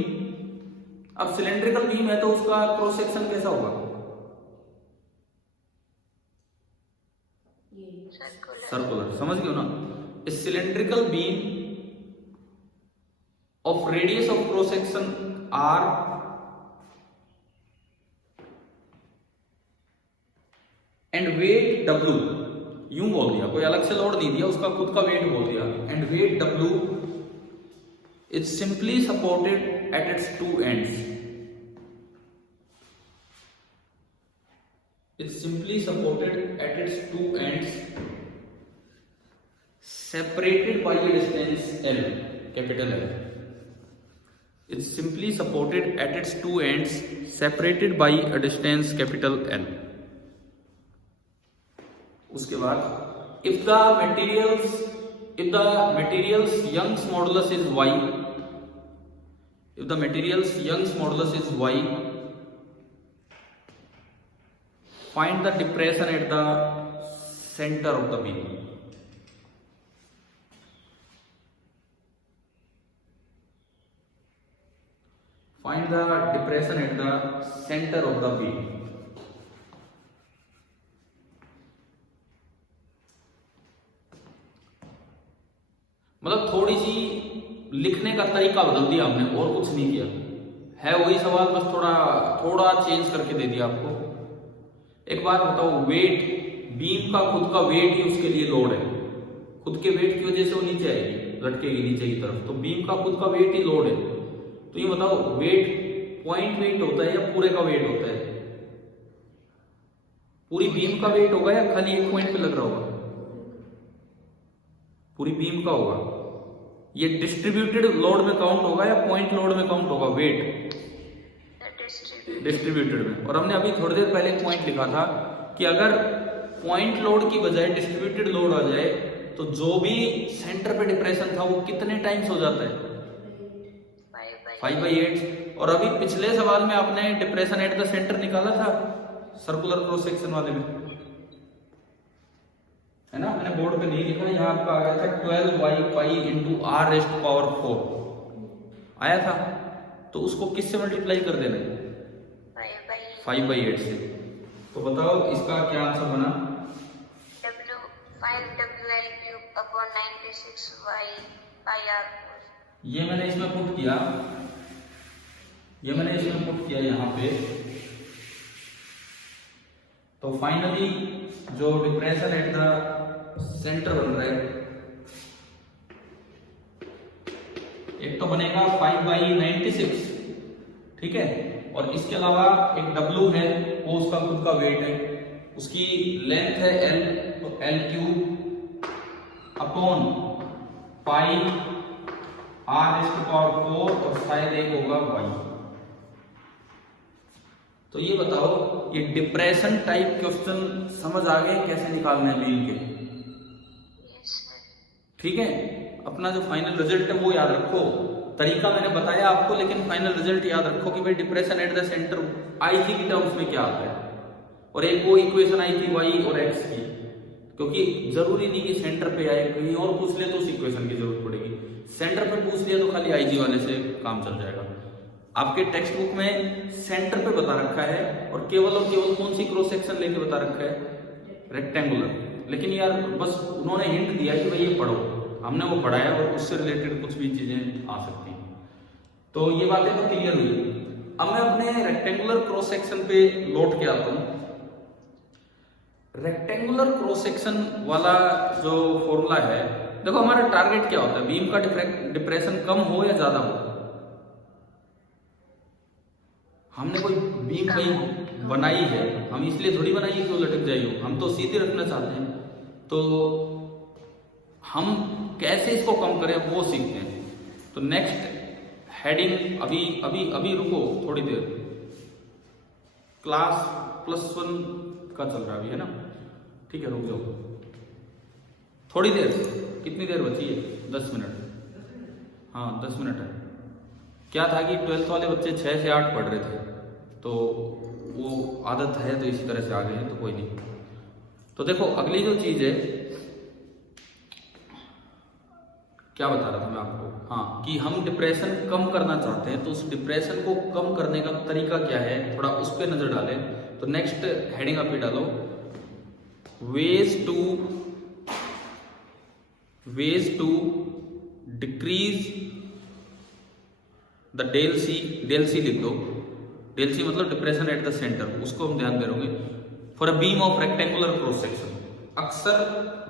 अब सिलेंड्रिकल बीम है तो उसका क्रॉस सेक्शन कैसा होगा? सर्कुलर। समझ गए ना? Cylindrical beam of radius of cross section R and weight W, यूं बोल दिया, कोई अलग से लोड नहीं दिया, उसका खुद का वेट बोल दिया, and weight W is simply supported at its two ends. It's simply supported at its two ends, separated by a distance L, capital L. It's simply supported at its two ends, separated by a distance capital L. उसके बाद, if the material's Young's modulus is Y, if the material's Young's modulus is Y, find the depression at the center of the beam. Find the depression at the center of the beam. मतलब थोड़ी सी लिखने का तरीका बदल दिया हमने, और कुछ नहीं किया है, वही सवाल बस थोड़ा चेंज करके दे दिया आपको। एक बात बताओ, वेट, बीम का खुद का वेट ही उसके लिए लोड है, खुद के वेट की वजह से वो नीचे आएगी, लटकेगी नीचे की तरफ, तो बीम का खुद का वेट ही लोड है। तो ये बताओ, वेट पॉइंट वेट होता है या पूरे का वेट होता है? पूरी बीम का वेट होगा या खाली एक पॉइंट पे लग रहा होगा? पूरी बीम का होगा। ये डिस्ट्रीब्यूटेड लोड में काउंट होगा या पॉइंट लोड में काउंट होगा? वेट डिस्ट्रीब्यूटेड में। और हमने अभी थोड़ी देर पहले पॉइंट लिखा था कि अगर पॉइंट लोड की बजाय डिस्ट्रीब्यूटेड लोड आ जाए तो जो भी सेंटर पे डिप्रेशन था वो कितने टाइम्स हो जाता है? 5/8। और अभी पिछले सवाल में आपने डिप्रेशन एट द सेंटर निकाला था सर्कुलर क्रॉस सेक्शन वाले में, है ना? मैंने बोर्ड पे नहीं लिखा, यहाँ आपका आ गया था 12y into R raised to power 4 आया था, तो उसको किससे मल्टीप्लाई कर देना है? 5/8 से। तो बताओ इसका क्या आंसर बना? ये मैंने इसमें पुट किया, यहाँ पे। तो फाइनली जो डिप्रेशन एट द सेंटर बन रहा है, एक तो बनेगा 5/96, ठीक है, और इसके अलावा एक W है, वो उसका खुद का वेट है, उसकी लेंथ है L, तो L cube upon pi R raised to power 4 और शायद एक होगा y। तो ये बताओ, ये डिप्रेशन टाइप क्वेश्चन समझ आ गए कैसे निकालने हैं बीम के? ठीक है, अपना जो फाइनल रिजल्ट है वो याद रखो। तरीका मैंने बताया आपको, लेकिन फाइनल रिजल्ट याद रखो कि भाई depression at the centre IG की टर्म्स में क्या आता है, और एक वो इक्वेशन आई थी वाई और एक्स की, क्योंकि जरूरी नहीं कि सेंटर पे आए, कहीं और पूछ ले तो उस इक्वेशन की जरूरत पड़ेगी। सेंटर पे पूछ लिया तो खाली आईजी वाले से काम चल जाएगा। आपके टेक्स्ट बुक में सेंटर पे बता रखा है और केवल कौन सी क्रॉस सेक्शन लेके बता रखा है, रेक्टेंगुलर। लेकिन यार बस उन्होंने हिंट दिया कि भाई ये पढ़ो, हमने वो पढ़ाया और उससे रिलेटेड कुछ भी चीजें आ सकती हैं। तो ये बातें तो क्लियर हुई। अब मैं अपने रेक्टेंगुलर क्रॉस सेक्शन पे लौट के आता हूं। रेक्टेंगुलर क्रॉस सेक्शन वाला जो फॉर्मूला है, देखो हमारा टारगेट क्या होता है, बीम का डिप्रेशन कम हो या ज्यादा हो। हमने कोई बीम कहीं बनाई है, हम इसलिए थोड़ी बनाई है कि वो लटक जाएगी, हम तो सीधे रखना चाहते हैं। तो हम कैसे इसको कम करें वो सीखते हैं। तो नेक्स्ट हेडिंग, अभी रुको थोड़ी देर, क्लास +1 का चल रहा है ना, ठीक है, रुक जाओ थोड़ी देर। कितनी देर बची है? 10 मिनट। हाँ 10 मिनट है। क्या था कि 12th वाले बच्चे 6 से 8 पढ़ रहे थे, तो वो आदत है तो इसी तरह से आ गए हैं, तो कोई नहीं। तो देखो अगली जो चीज है, क्या बता रहा था मैं आपको, हाँ, कि हम डिप्रेशन कम करना चाहते हैं, तो उस डिप्रेशन को कम करने का तरीका क्या है, थोड़ा उस पर नजर डालें। तो नेक्स्ट हेडिंग आप डालो, ways to decrease the del C लिख दो। del C मतलब डिप्रेशन एट द सेंटर, उसको हम ध्यान दे रहे for a beam of rectangular cross section. अक्सर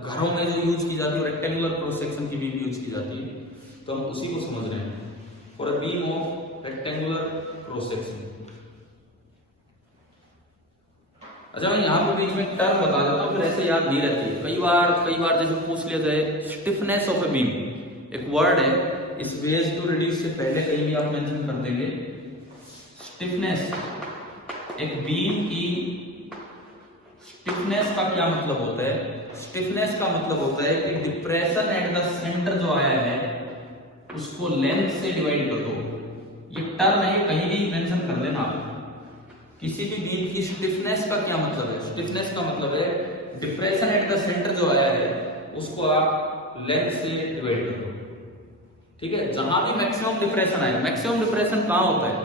घरों में जो यूज की जाती है रेक्टेंगुलर क्रॉस सेक्शन की बीम यूज की जाती है, तो हम उसी को समझ रहे हैं, for a beam of rectangular cross section. अच्छा मैं यहाँ पर बीच में टर्म बता देता हूँ, फिर ऐसे याद नहीं रहती है। कई बार जैसे पूछ लिया जाए स्टिफनेस ऑफ ए बीम, एक वर्ड है, इस वेज टू रिड्यूस से पहले कहीं भी आप मेंशन कर देंगे स्टिफनेस। एक बीम की स्टिफनेस का क्या मतलब होता है? स्टिफनेस का मतलब होता है कि डिप्रेशन एट द सेंटर जो आया है उसको लेंथ से डिवाइड कर दो। ये टर्म है, कहीं भी मेंशन कर देना आप। किसी भी बीम की स्टिफनेस का क्या मतलब है? स्टिफनेस का मतलब है डिप्रेशन एट द सेंटर जो आया है उसको आप लेंथ से डिवाइड कर दो, ठीक है। जहां भी मैक्सिमम डिप्रेशन आए, मैक्सिमम डिप्रेशन कहां होता है?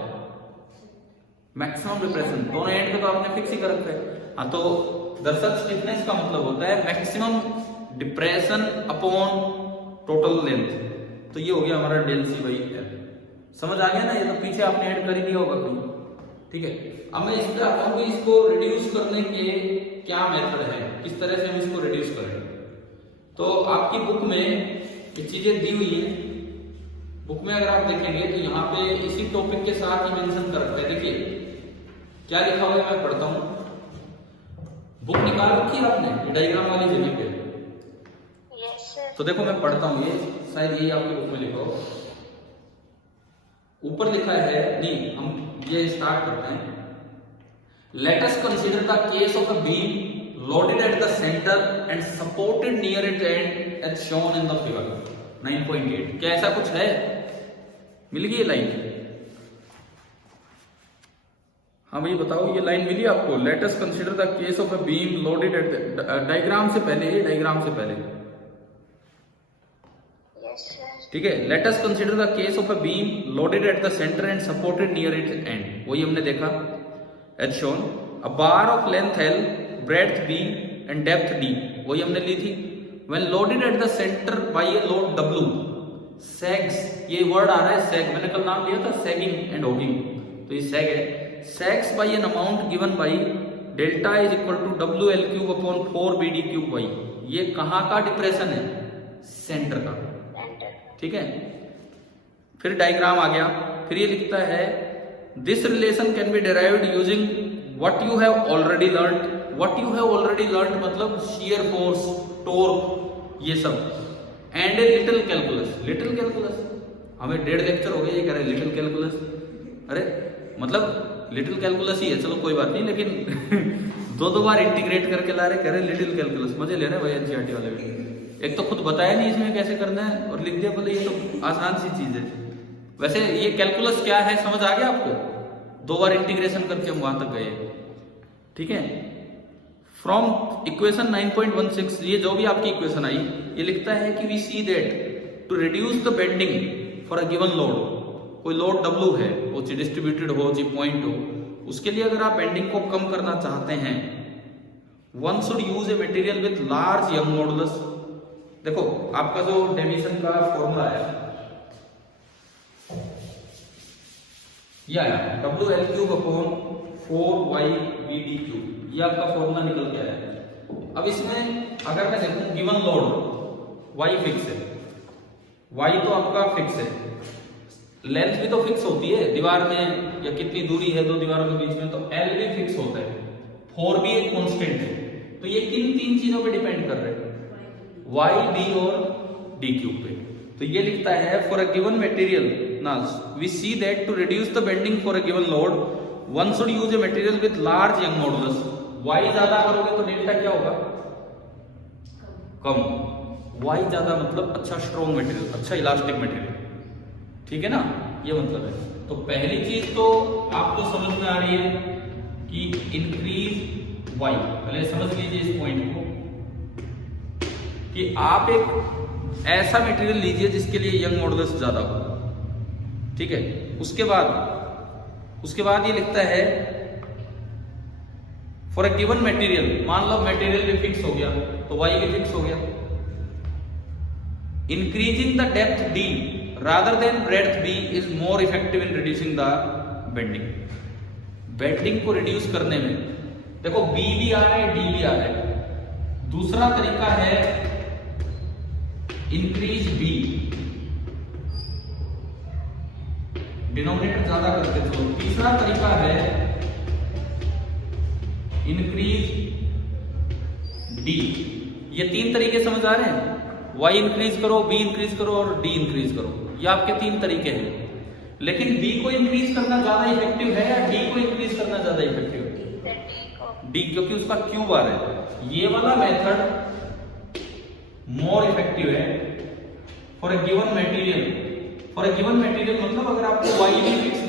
मैक्सिमम डिप्रेशन दोनों एंड पे तो आपने फिक्स ही कर रखा है। हाँ, तो दरअसल स्टिफनेस का मतलब होता है maximum depression upon total length. तो ये हो गया हमारा del C बाई L। समझ आ गया ना? ये तो पीछे आपने ऐड कर ही दिया होगा कहीं, ठीक है। अब मैं इस पे आता हूँ कि इसको रिड्यूस करने के क्या मेथड है, किस तरह से हम इसको रिड्यूस करें। तो आपकी बुक में ये चीजें दी हुई है। बुक में अगर आप देखेंगे तो यहाँ पे इसी टॉपिक के साथ ही मेंशन कर रखा है। देखिए क्या लिखा हुआ है, मैं पढ़ता हूँ। बुक निकाल रखी है आपने डायग्राम वाली जगह पे? Yes sir. तो देखो मैं पढ़ता हूँ, ये शायद यही आपकी बुक में लिखा हो। ऊपर लिखा है, नहीं हम ये स्टार्ट करते हैं। Let us consider the case of a beam loaded at the center and supported near its end as shown in the figure 9.8। क्या ऐसा कुछ है? मिल गई लाइन? हाँ भाई बताओ, ये लाइन मिली आपको? Let us consider the case of a beam loaded at the diagram से पहले, डायग्राम से पहले, ठीक है। Let us consider the case of a beam loaded at the center and supported near its end। वही हमने देखा, as shown a bar of length L, breadth B and depth D, वही हमने ली थी। when loaded at the center by a load W, sags, ये word आ रहा है sag, मैंने कल नाम लिया था sagging and hogging, तो ये sag है। sags by an amount given by delta is equal to WL cube upon 4BD cube y। ये कहाँ का डिप्रेशन है? सेंटर का, ठीक है। फिर डायग्राम आ गया, फिर ये लिखता है this relation can be derived using what you have already learned. What you have already learned मतलब शियर फोर्स, टॉर्क, ये सब, and a little calculus. Little calculus हमें 1.5 लेक्चर हो गए ये कह रहे लिटिल कैलकुलस। अरे मतलब लिटिल कैलकुलस ही है, चलो कोई बात नहीं, लेकिन दो बार इंटीग्रेट करके ला रहे, कह रहे लिटिल कैलकुलस। मजे ले रहे भाई एनसीईआरटी वाले भी। एक तो खुद बताया नहीं इसमें कैसे करना है और लिख दिया, बोले ये तो आसान सी चीज है। वैसे ये कैलकुलस क्या है समझ आ गया आपको? 2 बार इंटीग्रेशन करके हम वहां तक गए। ठीक है, फ्रॉम इक्वेशन 9.16 ये जो भी आपकी इक्वेशन आई, ये लिखता है कि we see that to reduce the bending for a given load, कोई लोड W है, वो डिस्ट्रीब्यूटेड हो, जी पॉइंट हो, उसके लिए अगर आप बेंडिंग को कम करना चाहते हैं, one should use a material with large Young modulus. देखो आपका जो डेविएशन का फॉर्मूला है ये आया WL3/4YVD3, ये आपका फॉर्मूला निकल के आया। अब इसमें अगर मैं देखूं गिवन लोड Y फिक्स है, Y तो आपका फिक्स है, लेंथ भी तो फिक्स होती है दीवार में, या कितनी दूरी है दो दीवारों के बीच में, तो L भी फिक्स होता है, 4 भी एक कांस्टेंट है। तो ये किन 3 चीजों पे डिपेंड कर रहे हैं? Y, D और DQ पे। तो ये लिखता है फॉर अ गिवन मटेरियल ना, we see that to reduce the bending for a given load one should use a material with large Young modulus. Y ज्यादा करोगे तो डेल्टा क्या होगा? कम। Y ज्यादा मतलब अच्छा स्ट्रॉन्ग मटेरियल, अच्छा इलास्टिक मटेरियल। ठीक है ना, ये मतलब है। तो पहली चीज तो आपको समझ में आ रही है कि इंक्रीज Y, पहले समझ लीजिए इस पॉइंट को कि आप एक ऐसा मटेरियल लीजिए जिसके लिए यंग मॉडुलस ज्यादा हो। ठीक है, उसके बाद ये लिखता है फॉर अ गिवन मटेरियल, मान लो मटेरियल भी फिक्स हो गया तो Y भी फिक्स हो गया। Increasing the depth D rather than breadth B is more effective in reducing the bending। Bending को रिड्यूस करने में देखो B भी आ रहा है, D भी आ रहा है। दूसरा तरीका है इंक्रीज B, डिनोमिनेटर ज्यादा करते थे। तीसरा तरीका है इंक्रीज D। ये 3 तरीके समझ आ रहे हैं? Y इंक्रीज करो, B इंक्रीज करो और D इंक्रीज करो, ये आपके 3 तरीके हैं। लेकिन B को इंक्रीज करना ज्यादा इफेक्टिव है या D को इंक्रीज करना ज्यादा इफेक्टिव है? D, क्योंकि उसका क्यू बार है। ये वाला मेथड मोर इफेक्टिव है for a given material. For a given material मतलब अगर आपको Y भी फिक्स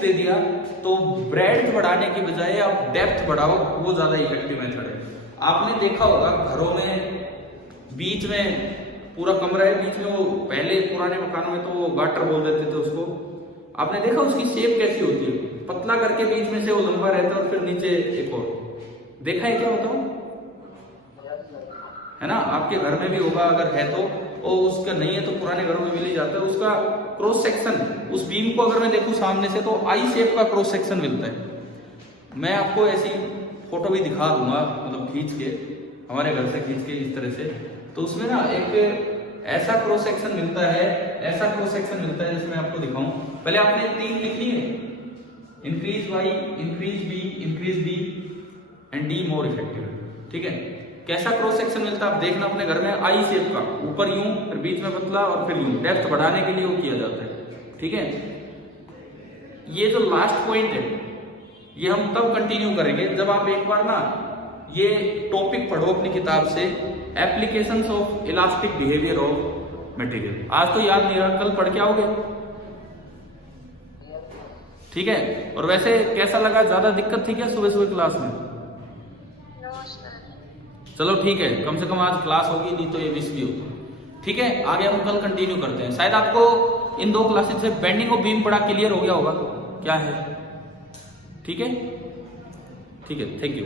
दे दिया, तो ब्रेड्थ बढ़ाने की बजाय आप डेप्थ बढ़ाओ, वो ज्यादा इफेक्टिव मेथड है। आपने देखा होगा घरों में बीच में पूरा कमरा है, बीच में वो पहले पुराने मकानों में तो वो गाटर बोल देते थे उसको, आपने देखा उसकी शेप कैसी होती है? पतला करके बीच में से वो लंबा रहता है और फिर नीचे एक और। देखा है क्या बताओ? है ना, आपके घर में भी होगा, अगर है तो, और उसका नहीं है तो पुराने घरों में मिल ही जाता है। उसका क्रॉस सेक्शन, उस बीम को अगर मैं देखूं सामने से तो आई शेप का क्रॉस सेक्शन मिलता है। मैं आपको ऐसी फोटो भी दिखा दूंगा, मतलब खींच के, हमारे घर से खींच के इस तरह से। तो उसमें ना एक ऐसा क्रॉस सेक्शन मिलता है, जिसमें आपको दिखाऊं। पहले आपने 3 लिख लिए, increase Y, increase B, increase D and D more effective. ठीक है, कैसा क्रॉस सेक्शन मिलता है आप देखना अपने घर में, आई शेप का, ऊपर यूं, फिर बीच में पतला और फिर यूं, डेप्थ बढ़ाने के लिए वो किया जाता है। ठीक है, ये जो लास्ट पॉइंट है ये हम तब कंटिन्यू करेंगे जब आप एक बार ना ये टॉपिक पढ़ो अपनी किताब से, applications of elastic behaviour of material. आज तो याद नहीं रहा, कल पढ़ के आओगे। ठीक है, और वैसे कैसा लगा? ज्यादा दिक्कत थी क्या सुबह क्लास में? चलो ठीक है, कम से कम आज क्लास होगी, नहीं तो ये मिस भी होगी। ठीक है, आगे हम कल कंटिन्यू करते हैं। शायद आपको इन 2 क्लासेस से बेंडिंग और बीम पढ़ा क्लियर हो गया होगा क्या है? ठीक है, थैंक यू।